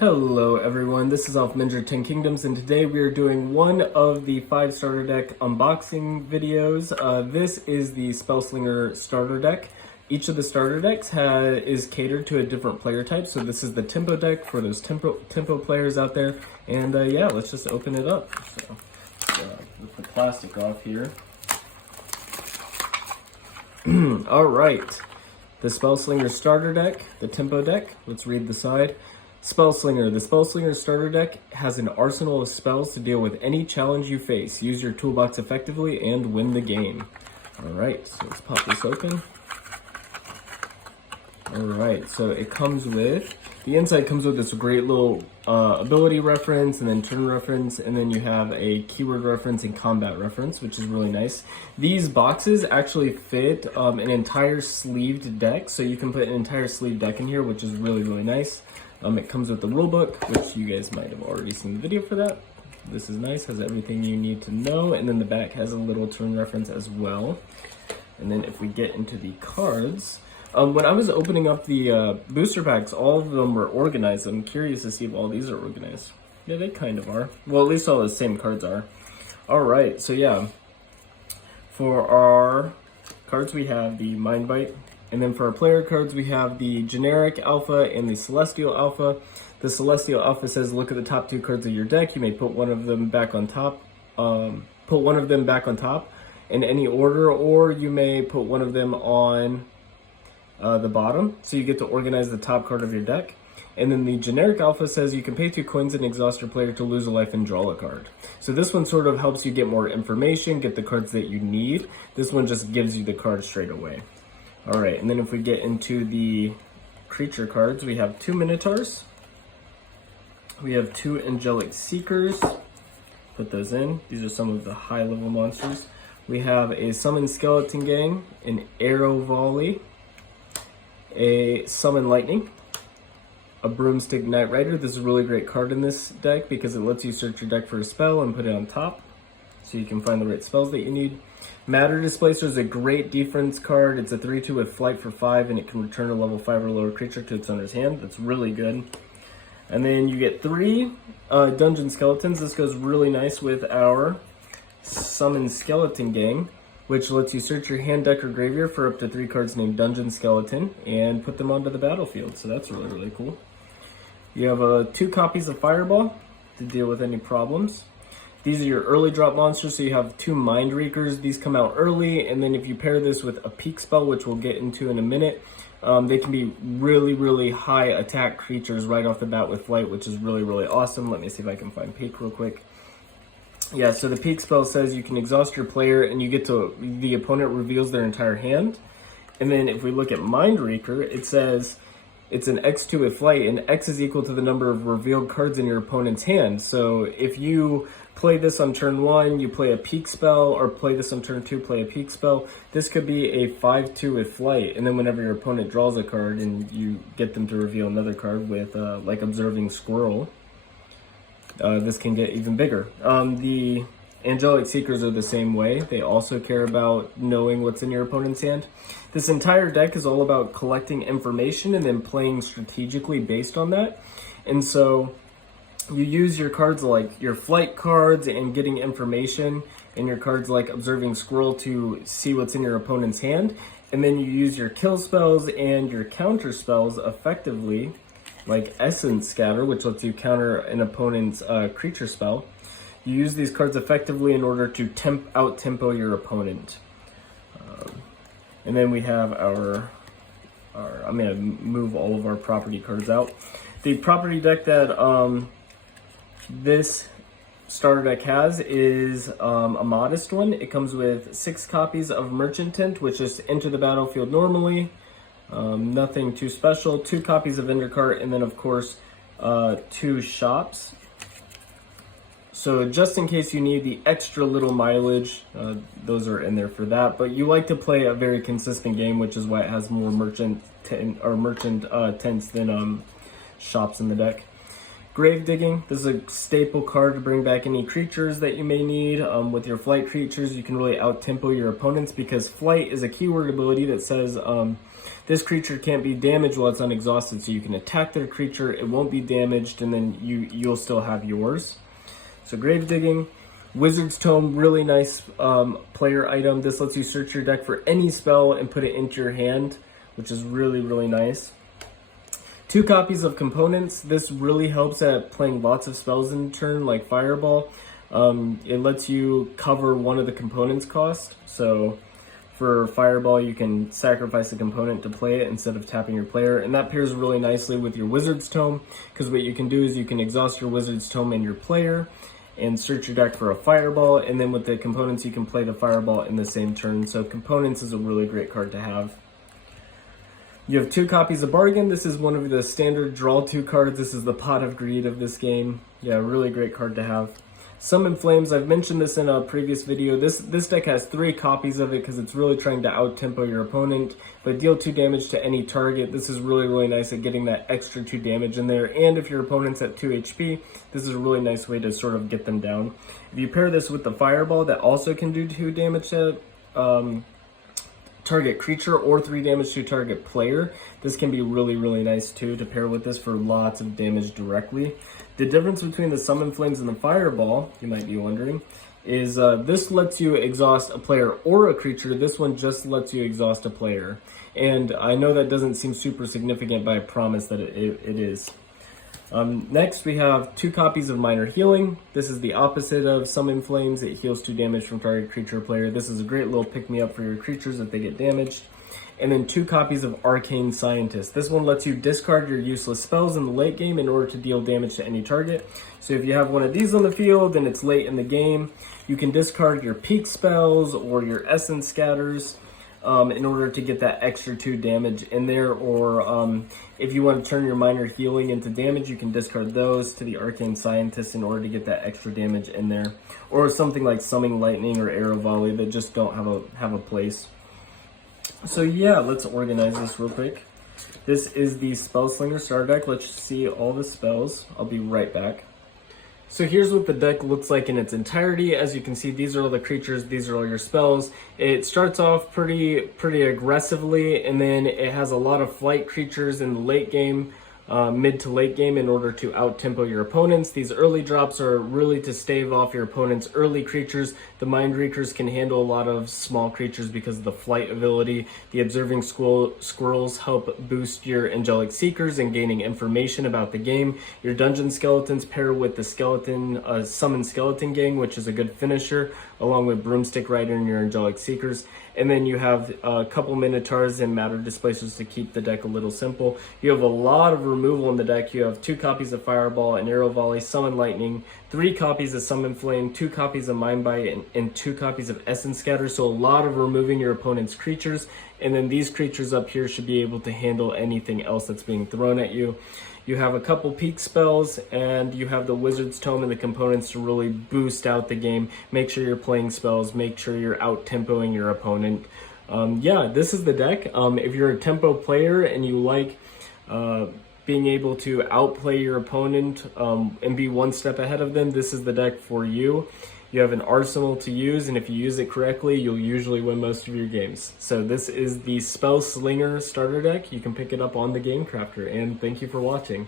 Hello everyone, this is Alphmendra Ten Kingdoms, and today we are doing one of the 5 starter deck unboxing videos. This is the Slinger starter deck. Each of the starter decks is catered to a different player type, so this is the tempo deck for those tempo players out there. And yeah, let's just open it up. So, with the plastic off here. Alright, the Slinger starter deck, the tempo deck. Let's read the side. Slinger. The Slinger starter deck has an arsenal of spells to deal with any challenge you face. Use your toolbox effectively and win the game. Alright, so let's pop this open. Alright, so it comes with, the inside comes with this great little ability reference and then turn reference, and then you have a keyword reference and combat reference, which is really nice. These boxes actually fit an entire sleeved deck, so you can put an entire sleeved deck in here, which is really, really nice. It comes with the rulebook, which you guys might have already seen the video for that. This is nice, has everything you need to know, and then the back has a little turn reference as well. And then if we get into the cards, when I was opening up the booster packs, all of them were organized. I'm curious to see if all these are organized. Yeah, they kind of are. Well, at least all the same cards are. Alright, so yeah. For our cards, we have the Mind Bite. And then for our player cards, we have the Generic Alpha and the Celestial Alpha. The Celestial Alpha says, look at the top 2 cards of your deck. You may put one of them back on top. In any order, or you may put one of them on the bottom. So you get to organize the top card of your deck. And then the Generic Alpha says you can pay 2 coins and exhaust your player to lose a life and draw a card. So this one sort of helps you get more information, get the cards that you need. This one just gives you the card straight away. Alright, and then if we get into the creature cards, we have 2 Minotaurs. We have 2 Angelic Seekers. Put those in. These are some of the high level monsters. We have a Summon Skeleton Gang, an Arrow Volley, a Summon Lightning, a Broomstick Knight Rider. This is a really great card in this deck because it lets you search your deck for a spell and put it on top, so you can find the right spells that you need. Matter Displacer is a great defense card. It's a 3/2 with flight for 5, and it can return a level 5 or lower creature to its owner's hand. That's really good. And then you get 3 Dungeon Skeletons. This goes really nice with our Summon Skeleton Gang, which lets you search your hand, deck, or graveyard for up to 3 cards named Dungeon Skeleton and put them onto the battlefield. So that's really, really cool. You have 2 copies of Fireball to deal with any problems. These are your early drop monsters, so you have 2 Mind Reekers. These come out early, and then if you pair this with a Peek spell, which we'll get into in a minute, they can be really, really high attack creatures right off the bat with flight, which is really, really awesome. Let me see if I can find Peek real quick. Yeah, so the Peek spell says you can exhaust your player, and you get to, the opponent reveals their entire hand. And then if we look at Mind Reeker, it says it's an X2 with flight, and X is equal to the number of revealed cards in your opponent's hand. So if you play this on turn 1, you play a Peek spell, or play this on turn 2, play a Peek spell. This could be a 5/2 with flight, and then whenever your opponent draws a card and you get them to reveal another card with like Observing Squirrel, this can get even bigger. The Angelic Seekers are the same way. They also care about knowing what's in your opponent's hand. This entire deck is all about collecting information and then playing strategically based on that. And so you use your cards like your flight cards and getting information, and your cards like Observing Squirrel to see what's in your opponent's hand. And then you use your kill spells and your counter spells effectively, like Essence Scatter, which lets you counter an opponent's creature spell. You use these cards effectively in order to out-tempo your opponent. And then we have our I'm going to move all of our property cards out. The property deck that this starter deck has is a modest one. It comes with 6 copies of Merchant Tent, which is enter the battlefield normally. Nothing too special. 2 copies of Endercart, and then of course 2 shops. So just in case you need the extra little mileage, those are in there for that. But you like to play a very consistent game, which is why it has more merchant tents than shops in the deck. Grave Digging, this is a staple card to bring back any creatures that you may need. With your flight creatures, you can really out-tempo your opponents because flight is a keyword ability that says this creature can't be damaged while it's unexhausted, so you can attack their creature, it won't be damaged, and then you'll still have yours. So Grave Digging. Wizard's Tome, really nice player item. This lets you search your deck for any spell and put it into your hand, which is really, really nice. 2 copies of Components. This really helps at playing lots of spells in turn, like Fireball. It lets you cover one of the components cost. So for Fireball, you can sacrifice a component to play it instead of tapping your player. And that pairs really nicely with your Wizard's Tome, because what you can do is you can exhaust your Wizard's Tome and your player and search your deck for a Fireball, and then with the components you can play the Fireball in the same turn. So Components is a really great card to have. You have 2 copies of Bargain. This is one of the standard draw 2 cards. This is the Pot of Greed of this game. Yeah, really great card to have. Summon Flames, I've mentioned this in a previous video. This deck has 3 copies of it because it's really trying to out-tempo your opponent, but deal 2 damage to any target. This is really, really nice at getting that extra 2 damage in there, and if your opponent's at 2 HP, this is a really nice way to sort of get them down. If you pair this with the Fireball, that also can do 2 damage to target creature or 3 damage to target player. This can be really, really nice too to pair with this for lots of damage directly. The difference between the Summon Flames and the Fireball, you might be wondering, is this lets you exhaust a player or a creature. This one just lets you exhaust a player. And I know that doesn't seem super significant, but I promise that it is. Next, we have 2 copies of Minor Healing. This is the opposite of Summon Flames. It heals 2 damage from target creature or player. This is a great little pick-me-up for your creatures if they get damaged. And then 2 copies of Arcane Scientist. This one lets you discard your useless spells in the late game in order to deal damage to any target. So if you have one of these on the field and it's late in the game, you can discard your peak spells or your essence scatters in order to get that extra 2 damage in there. Or if you want to turn your Minor Healing into damage, you can discard those to the Arcane Scientist in order to get that extra damage in there. Or something like Summoning Lightning or Arrow Volley that just don't have a place. So yeah, let's organize this real quick. This is the Spell Slinger starter deck. Let's see all the spells. I'll be right back. So here's what the deck looks like in its entirety. As you can see, these are all the creatures, these are all your spells. It starts off pretty aggressively, and then it has a lot of flight creatures in the late game, mid to late game, in order to out-tempo your opponents. These early drops are really to stave off your opponent's early creatures. The Mind Reekers can handle a lot of small creatures because of the flight ability. The Observing Squirrels help boost your Angelic Seekers and gaining information about the game. Your Dungeon Skeletons pair with the Summon Skeleton Gang, which is a good finisher, along with Broomstick Rider and your Angelic Seekers. And then you have a couple Minotaurs and Matter Displacers to keep the deck a little simple. You have a lot of removal in the deck. You have 2 copies of Fireball, an Arrow Volley, Summon Lightning, 3 copies of Summon Flame, 2 copies of Mind Bite, and 2 copies of Essence Scatter. So a lot of removing your opponent's creatures. And then these creatures up here should be able to handle anything else that's being thrown at you. You have a couple peak spells, and you have the Wizard's Tome and the components to really boost out the game. Make sure you're playing spells, make sure you're out-tempoing your opponent. Yeah, this is the deck. If you're a tempo player and you like being able to outplay your opponent and be one step ahead of them, this is the deck for you. You have an arsenal to use, and if you use it correctly, you'll usually win most of your games. So this is the Spell Slinger starter deck. You can pick it up on the Game Crafter, and thank you for watching.